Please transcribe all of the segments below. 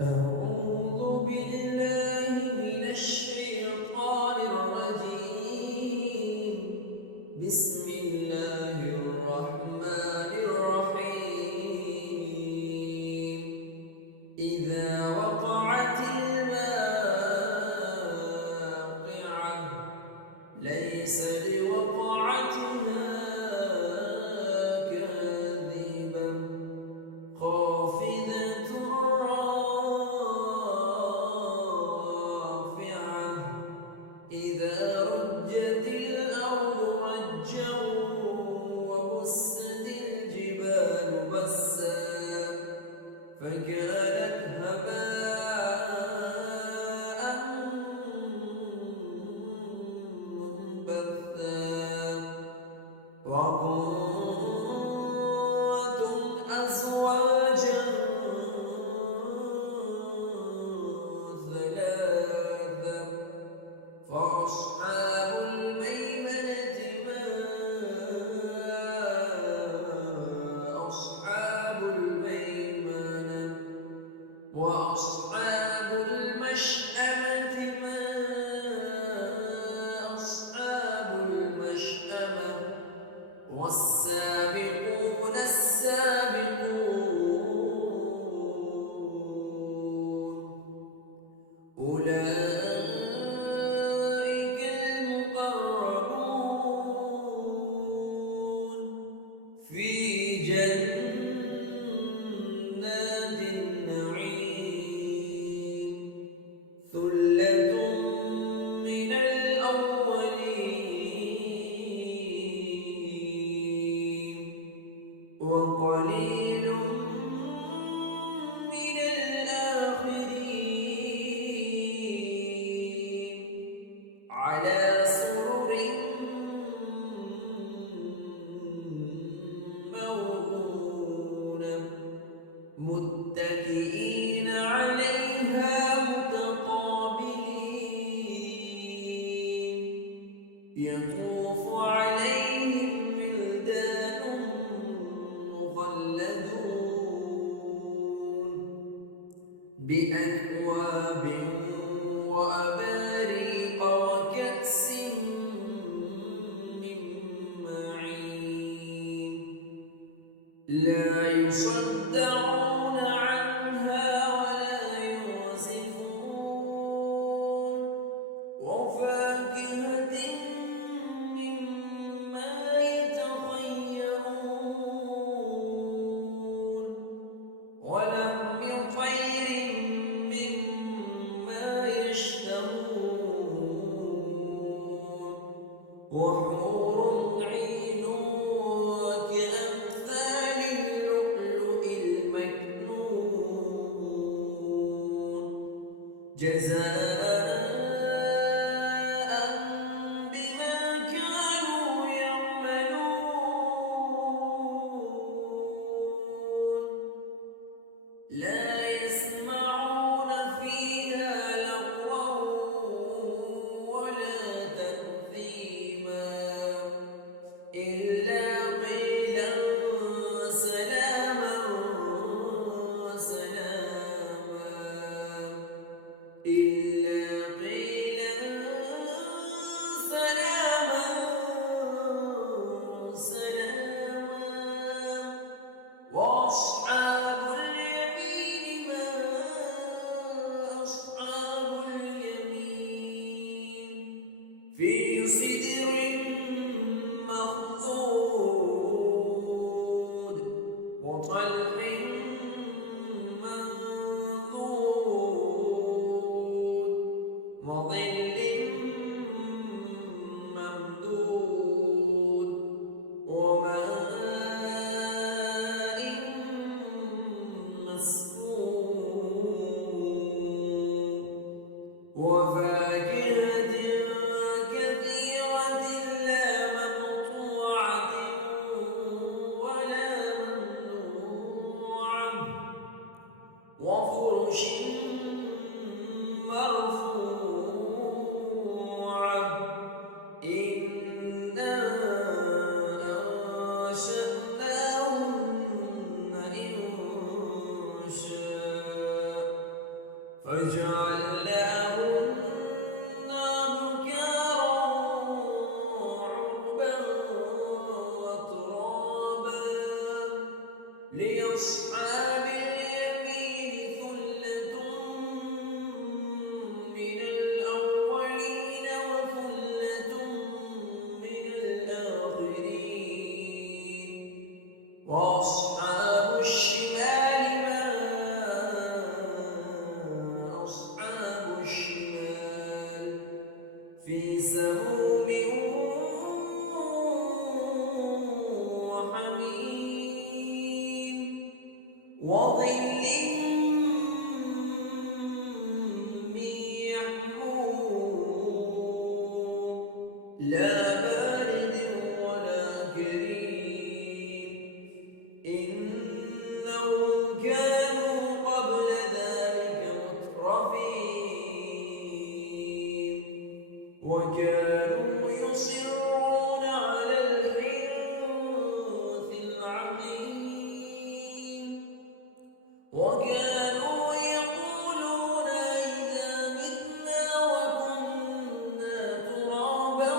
أعوذ بالله من الشيطان الرجيم. بسم الله الرحمن الرحيم. إذا وقعت الواقعة ليس لوقعتها كاذبة خافضة رافعة إذا رجت الأرض رجا وبست الجبال بسا فكانت هباء منبثا وكنتم أزواجا ثلاثة فأصحاب الميمنة ما أصحاب الميمنة وأصحاب المشأمة ما أصحاب المشأمة والسابقون السابقون أولئك المقربون في جنات النعيم ثلة من الأولين وقليل من الآخرين على سرر موضونة متكئين عليها متقابلين يطوف عليهم ولدان مخلدون بأكواب وأباريق وكأس من معين لا يصدعون عنها ولا ينزفون وفاكهة مما يتخيرون ولحم طير مما يشتهون وحور عين كأمثال اللؤلؤ المكنون جزاء بما كانوا يعملون لا يسمعون فيها لغوا ولا تأثيما إلا قيلا سلاما سلاما إلا قيلا سلاما سلاما وأصحاب اليمين ما أصحاب اليمين في سدر مخضود وطلح منضود وظل ممدود وماء مسكوب وفاكهة كثيرة لا مقطوعة ولا ممنوعة وفرش مرفوعة إنا أنشأناهن إنشاء وجعلناهن أبكارا عربا وترابا لأصحاب اليمين ثلة من الأولين وثلة من الآخرين وأصحاب الشمال ما أصحاب الشمال في سموم وحميم وظل من يحموم لا بارد ولا كريم إنهم كانوا قبل ذلك مترفين وكانوا يصرون على الحنث العظيم وكانوا يقولون إذا متنا وكنا ترابا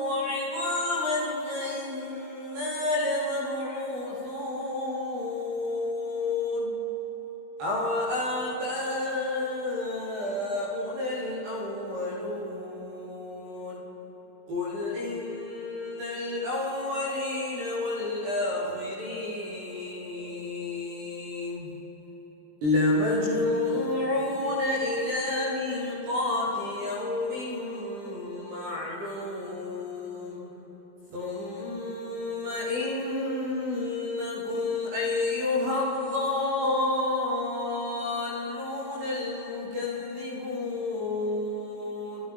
وعظاما أئنا لمبعوثون أوآباؤنا الأولون قل إن الأولين والآخرين لمجموعون إلى ميقات يوم معلوم ثم إنكم أيها الضالون المكذبون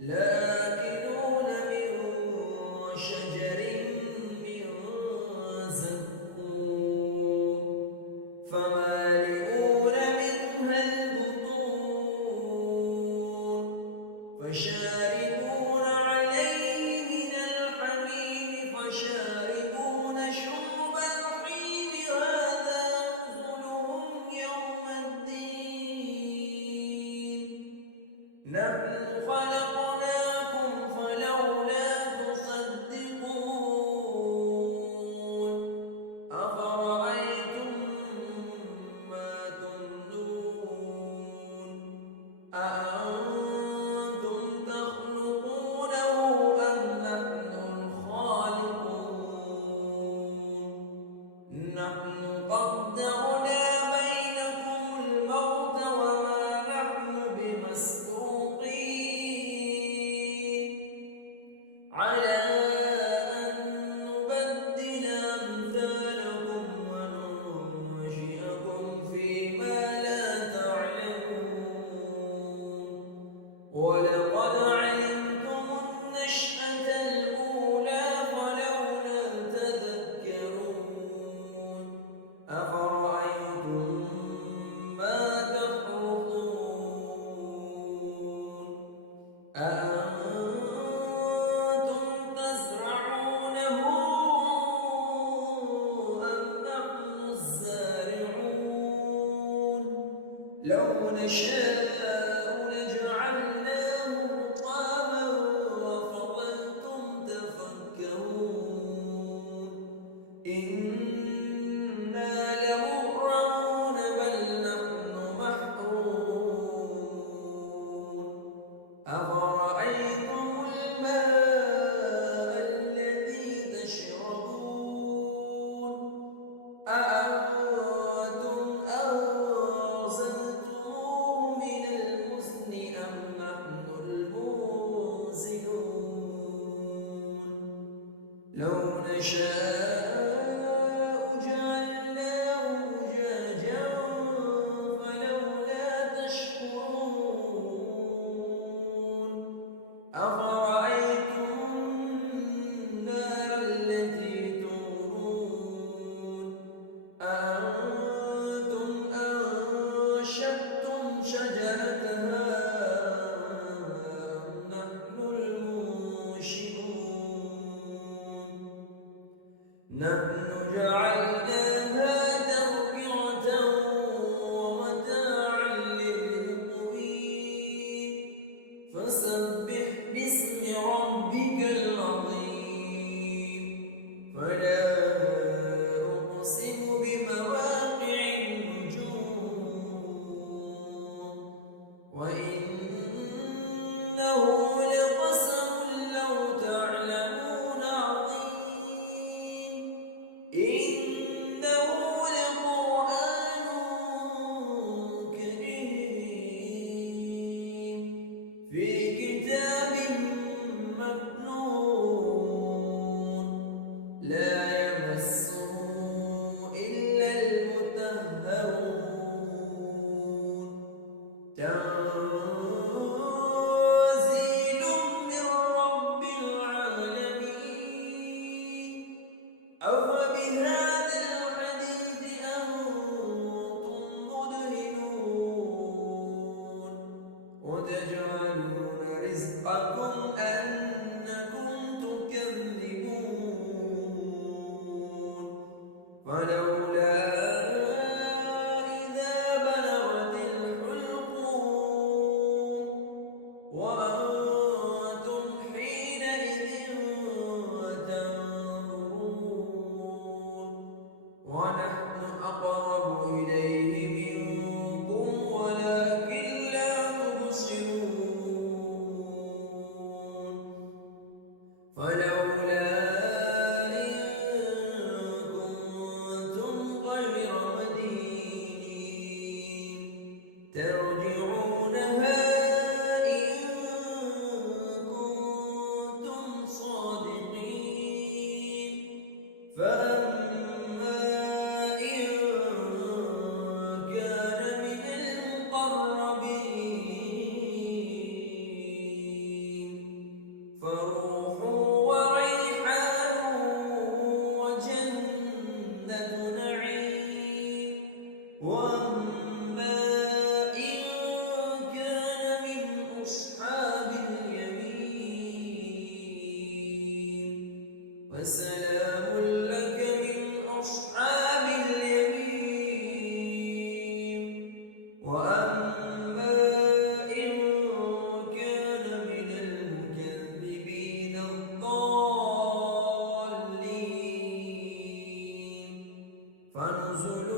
لآكلون من شجر من زقوم فمالئون منها البطون فشاربون عليه من الحميم فشاربون شرب الحميم هذا نزلهم يوم الدين نحن خلقناكم فلولا تصدقون أفرأيتم ما تمنون أأنتم تخلقونه أم نحن الخالقون نحن قدرنا بينكم الموت وما نحن بمسبوقين على أن نبدل أمثالكم وننشئكم فيما لا تعلمون ولقد علمتم النشأة الأولى فلولا تذكرون أفرأيتم ما تحرثون أأنتم تزرعونه أم نحن الزارعون لو نشاء لجعلناه حطاما وفظلتم تفكرون إنا لمغرمون بل نحن محرومون أفرأيتم الماء الذي تشربون أأنتم أنزلتموه من المزن تنزيل من رب العالمين أفبهذا الحديث أنتم مدهنون وتجعلون رزقكم أنكم تكذبون فلولا إذا بلغت الحلقوم وأنتم حينئذ تنظرون ونحن أقرب إليه منكم ولكن لا تبصرون فلولا إن كنتم غير مدينين ترجعونها إن كنتم صادقين فأما إن كان من المقربين فروح وريحان وجنة نعيم وأما إن كان من أصحاب اليمين فسلام لك من أصحاب اليمين وأما إن كان من المكذبين الضالين فنزل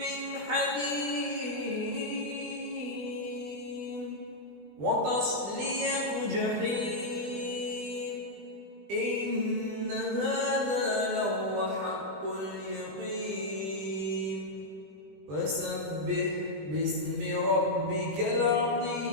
من حميم وتصلية جحيم إن هذا لهو حق اليقين فسبح باسم ربك العظيم